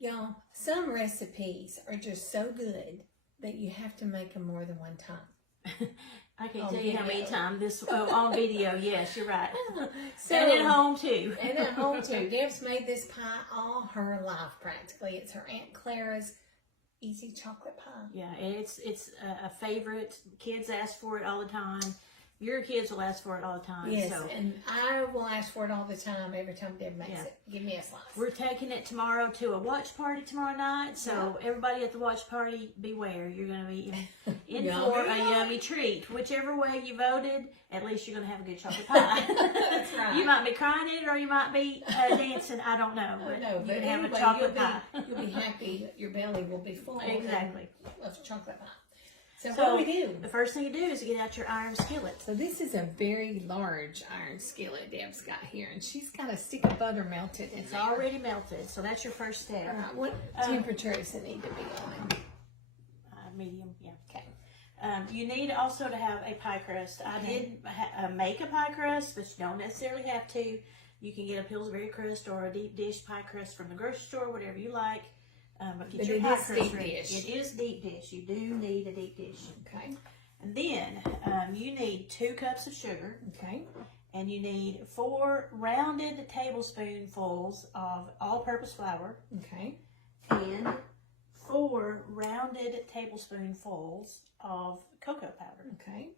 Y'all, some recipes are just so good that you have to make them more than one time. I can't On tell you how many video. times this on video. Yes, you're right. So, And at home too. And at home too. Deb's made this pie all her life practically. It's her Aunt Clara's easy chocolate pie. Yeah, and it's a favorite. Kids ask for it all the time. Your kids will ask for it all the time. Yes, so. and I will ask for it all the time every time Deb makes Yeah. it. Give me a slice. We're taking it tomorrow to a watch party tomorrow night. So everybody at the watch party, beware. You're going to be in for a yummy treat. Whichever way you voted, at least you're going to have a good chocolate pie. That's right. You might be crying it or you might be dancing. I don't know. But No, but you can have anyway, a chocolate pie. You'll be happy. Your belly will be full Exactly. of chocolate pie. So what do we do? The first thing you do is get out your iron skillet. So this is a very large iron skillet Deb's got here, and she's got a stick of butter melted in It's there. already melted, so that's your first step. What temperature does it need to be on? Medium, yeah. Okay. You need also to have a pie crust. I did make a pie crust, but you don't necessarily have to. You can get a Pillsbury crust or a deep dish pie crust from the grocery store, whatever you like. But get your pie crust ready. It is deep dish. You do need a deep dish. Okay. And then you need 2 cups of sugar. Okay. And you need 4 rounded tablespoonfuls of all-purpose flour. Okay. And 4 rounded tablespoonfuls of cocoa powder. Okay.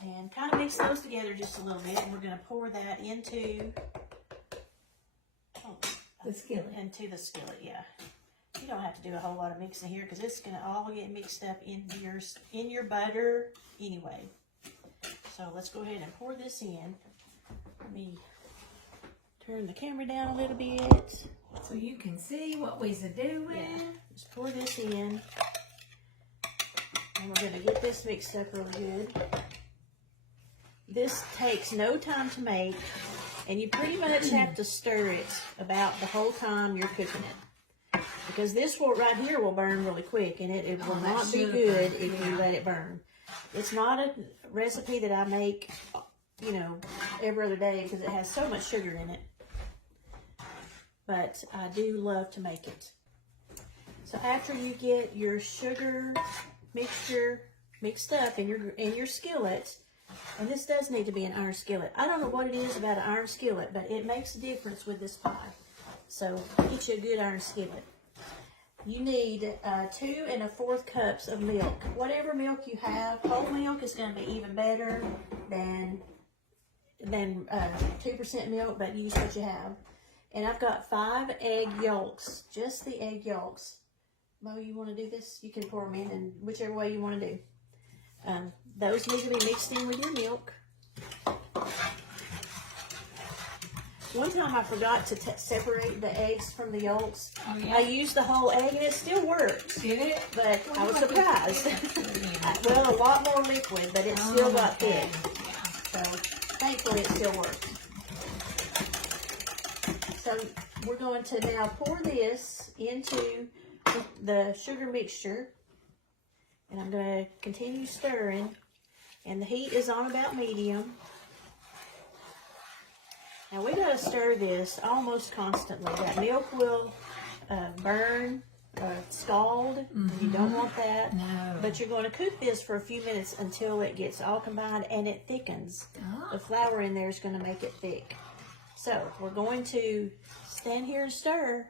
And kind of mix those together just a little bit. And we're going to pour that into the skillet. Into the skillet, yeah. You don't have to do a whole lot of mixing here because it's going to all get mixed up in your butter anyway. So let's go ahead and pour this in. Let me turn the camera down a little bit. So you can see what we're doing. Yeah. Just pour this in. And we're going to get this mixed up real good. This takes no time to make. And you pretty much have to stir it about the whole time you're cooking it. Because this right here will burn really quick, and it will not be good if you let it burn. It's not a recipe that I make, you know, every other day because it has so much sugar in it. But I do love to make it. So after you get your sugar mixture mixed up in your skillet, and this does need to be an iron skillet. I don't know what it is about an iron skillet, but it makes a difference with this pie. So get you a good iron skillet. You need 2 1/4 cups of milk. Whatever milk you have, whole milk is going to be even better than 2% milk, but use what you have. And I've got 5 egg yolks, just the egg yolks. Mo, you want to do this? You can pour them in, and whichever way you want to do. Those need to be mixed in with your milk. One time I forgot to separate the eggs from the yolks. Oh, yeah? I used the whole egg and it still worked. Did it? But I was surprised. Well, a lot more liquid, but it still got thick. So thankfully it still worked. So we're going to now pour this into the sugar mixture. And I'm going to continue stirring. And the heat is on about medium. Now we got to stir this almost constantly. That milk will burn, scald. You don't want that. No. But you're going to cook this for a few minutes until it gets all combined and it thickens. The flour in there is going to make it thick. So we're going to stand here and stir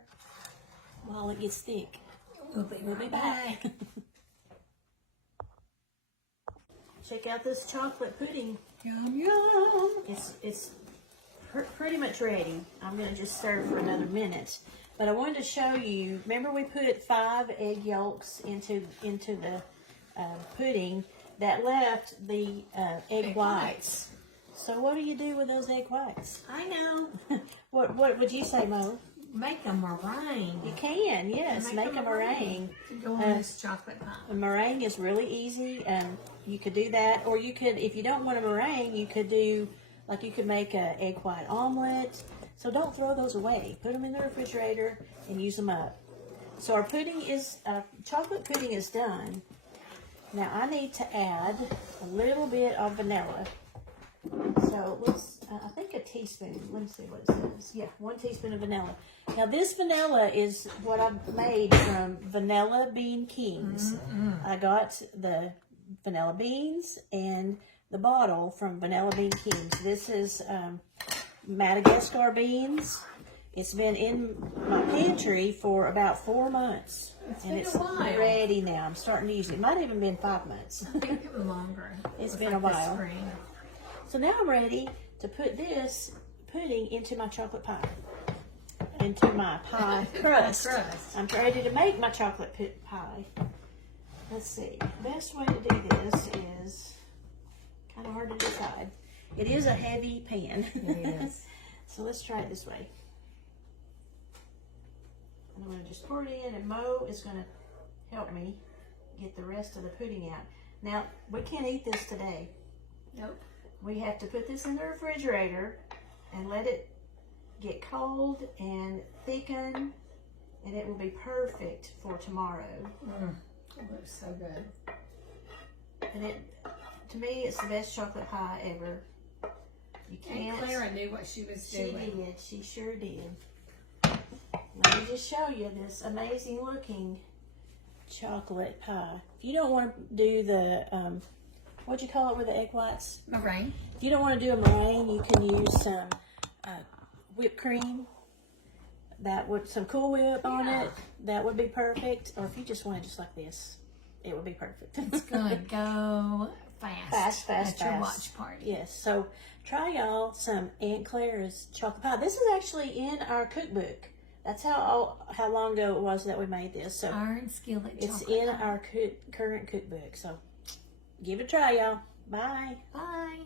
while it gets thick. We'll be back. Check out this chocolate pudding. Yum, yum. It's pretty much ready. I'm going to just stir for another minute. But I wanted to show you, remember we put 5 egg yolks into the pudding that left the egg whites. So what do you do with those egg whites? I know. What would you say, Mo? Make a meringue. You can, yes. Make a meringue. Go on this chocolate pie. A meringue is really easy. You could do that. Or you could, if you don't want a meringue, you could do, like you could make an egg white omelet. So don't throw those away. Put them in the refrigerator and use them up. So our pudding is, chocolate pudding is done. Now I need to add a little bit of vanilla. So let's I think a teaspoon. Let me see what it says. Yeah, 1 teaspoon of vanilla. Now this vanilla is what I made from Vanilla Bean Kings. I got the vanilla beans and the bottle from Vanilla Bean Kings. This is Madagascar beans. It's been in my pantry for about 4 months. It's been a while. Ready now. I'm starting to use it. It might have even been 5 months. I think it was longer. It's been a while. So now I'm ready to put this pudding into my chocolate pie. Into my pie crust. I'm ready to make my chocolate pie. Let's see. Best way to do this is kind of hard to decide. It is a heavy pan. It is. So let's try it this way. I'm going to just pour it in, and Mo is going to help me get the rest of the pudding out. Now, we can't eat this today. Nope. We have to put this in the refrigerator and let it get cold and thicken, and it will be perfect for tomorrow. It looks so good. And to me, it's the best chocolate pie ever. You can't. And Clara knew what she was doing. She did. She sure did. Let me just show you this amazing looking chocolate pie. If you don't want to do the, what'd you call it with the egg whites? Meringue. If you don't want to do a meringue, you can use some whipped cream. Some Cool Whip on it. That would be perfect. Or if you just want it just like this, it would be perfect. It's going to go fast. Fast. At your watch party. Yes. So try y'all some Aunt Clara's chocolate pie. This is actually in our cookbook. That's how long ago it was that we made this. So Iron Skillet it's chocolate in pie. our current cookbook. So give it a try, y'all. Bye. Bye.